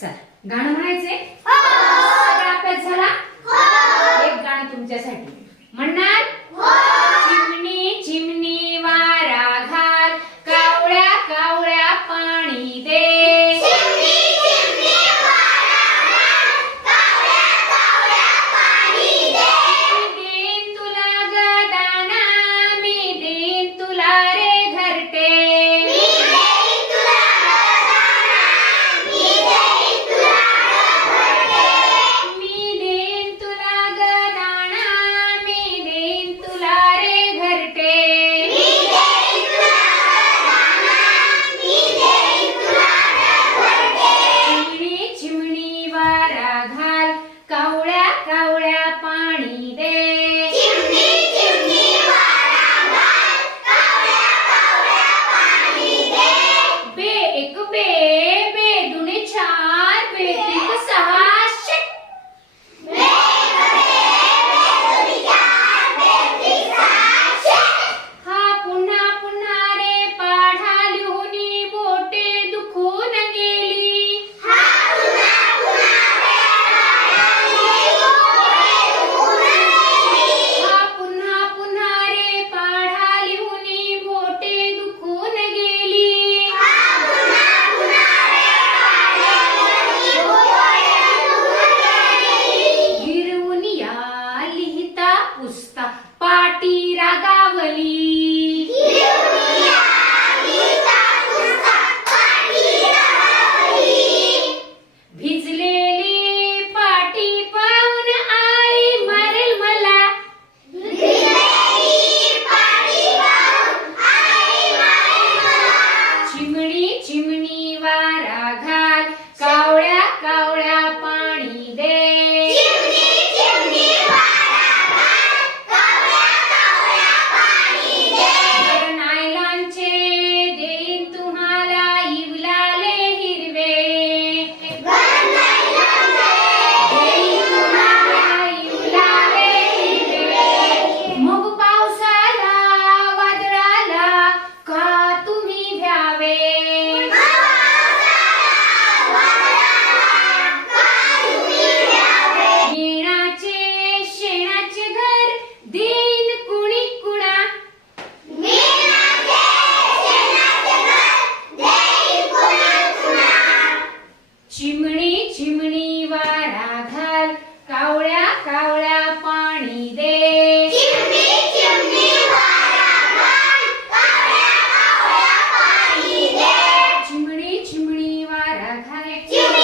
चल गाणं म्हणायचे. सगळा अभ्यास झाला. एक गाणं तुमच्यासाठी म्हणणार. चिमणी चिमणी वारा घाल, कावळ्या कावळ्या पाणी दे. पाटी रागावली. भिजलेली पाटी पाहून आई मारेल मला. चिमणी चिमणी वारा घाल, कावळ्या कावळ्या पाणी दे. चिमणी चिमणी वारा घाल, कावळ्या कावळ्या पाणी दे. चिमणी चिमणी वारा घाल.